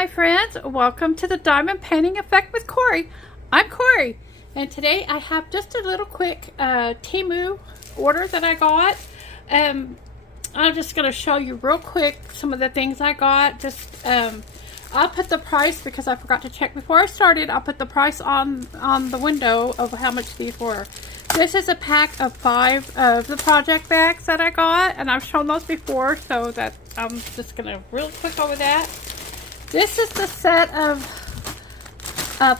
my friends, welcome to the Diamond Painting Effect with Cori. I'm Cori, and today I have just a little quick TEMU order that I got. I'm just going to show you real quick some of the things I got. I'll put the price, because I forgot to check before I started, I'll put the price on the window of how much these were. This is a pack of 5 of the project bags that I got, and I've shown those before, so that I'm just going to real quick over that. This is the set of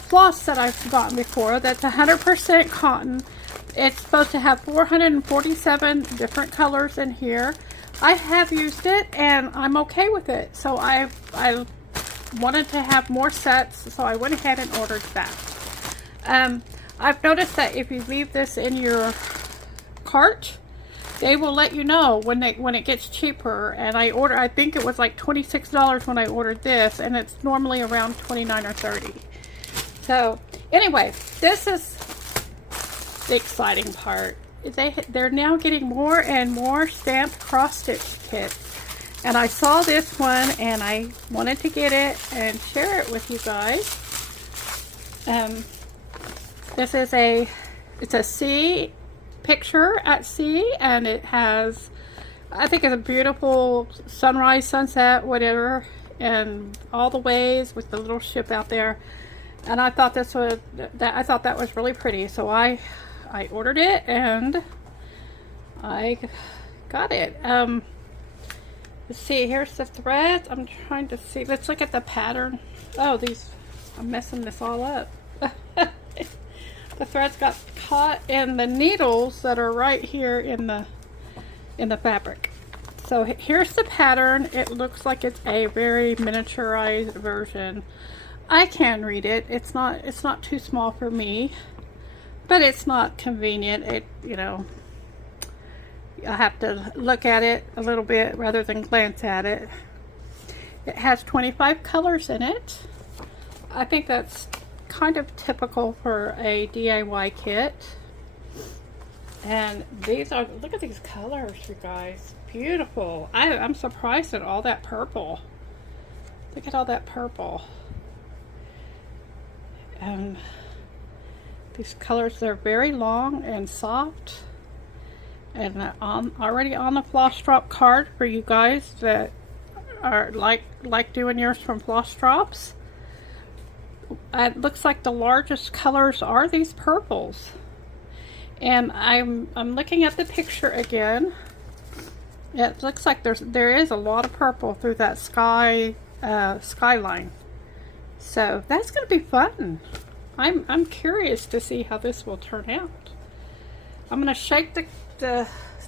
floss that I've gotten before. That's 100% cotton. It's supposed to have 447 different colors in here. I have used it, and I'm okay with it. So I wanted to have more sets, so I went ahead and ordered that. I've noticed that if you leave this in your cart, they will let you know when it gets cheaper. And I think it was like $26 when I ordered this, and it's normally around $29 or $30. So anyway, this is the exciting part. They're now getting more and more stamped cross-stitch kits. And I saw this one, and I wanted to get it and share it with you guys. This is it's a sea picture at sea, and it has, I think it's a beautiful sunrise, sunset, whatever, and all the waves with the little ship out there. And I thought that was really pretty, so I ordered it and I got it. Let's see, here's the threads. I'm trying to see. Let's look at the pattern. Oh, I'm messing this all up. The threads got caught in the needles that are right here in the fabric. So here's the pattern. It looks like it's a very miniaturized version. I can read it. It's not too small for me, but it's not convenient. I have to look at it a little bit rather than glance at it. It has 25 colors in it. I think that's kind of typical for a DIY kit. And look at these colors, you guys. Beautiful. I'm surprised at all that purple. Look at all that purple. These colors, they're very long and soft. And already on the floss drop card for you guys that are like doing yours from Floss Drops. It looks like the largest colors are these purples. And I'm looking at the picture again. It looks like there is a lot of purple through that skyline. So that's going to be fun. I'm curious to see how this will turn out. I'm going to shake the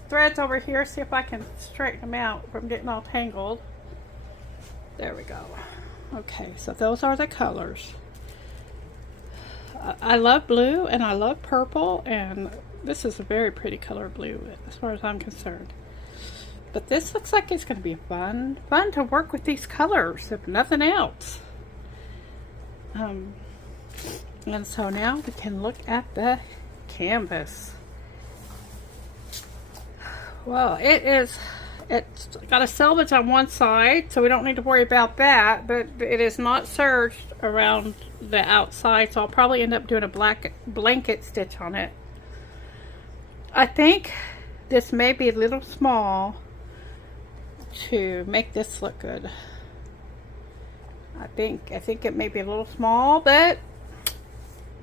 threads over here, see if I can straighten them out from getting all tangled. There we go. Okay, so those are the colors. I love blue and I love purple, and this is a very pretty color blue as far as I'm concerned. But this looks like it's going to be fun to work with these colors, if nothing else. And so now we can look at the canvas. Well, it's got a selvage on one side, so we don't need to worry about that, but it is not serged around the outside, so I'll probably end up doing a black blanket stitch on it. I think this may be a little small to make this look good. I think it may be a little small, but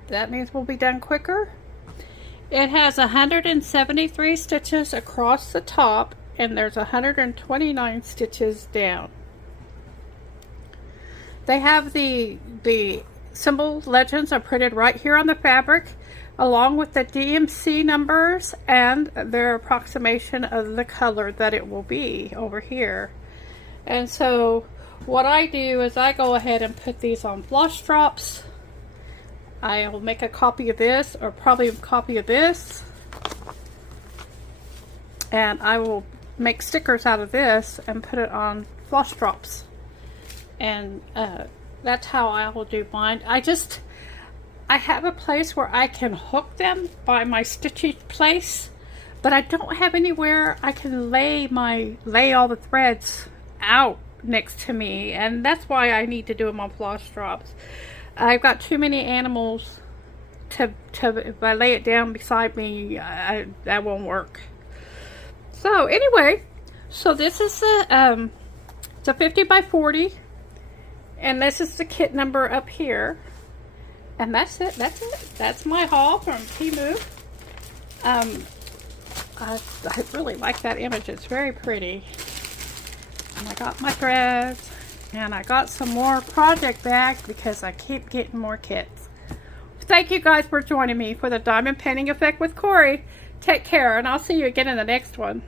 that means we'll be done quicker. It has 173 stitches across the top, and there's 129 stitches down. They have the symbol legends are printed right here on the fabric, along with the DMC numbers and their approximation of the color that it will be over here. And so what I do is I go ahead and put these on Floss Drops. I'll make a copy of this, or probably a copy of this, and I will make stickers out of this and put it on Floss Drops. And that's how I will do mine. I have a place where I can hook them by my stitchy place, but I don't have anywhere I can lay all the threads out next to me, and that's why I need to do them on floss drops. I've got too many animals to if I lay it down beside me, that won't work. So anyway, so this is it's a 50 by 40, and this is the kit number up here, and that's it. That's my haul from TEMU. I really like that image. It's very pretty. And I got my threads, and I got some more project bags because I keep getting more kits. Thank you guys for joining me for the Diamond Painting Effect with Cori. Take care, and I'll see you again in the next one.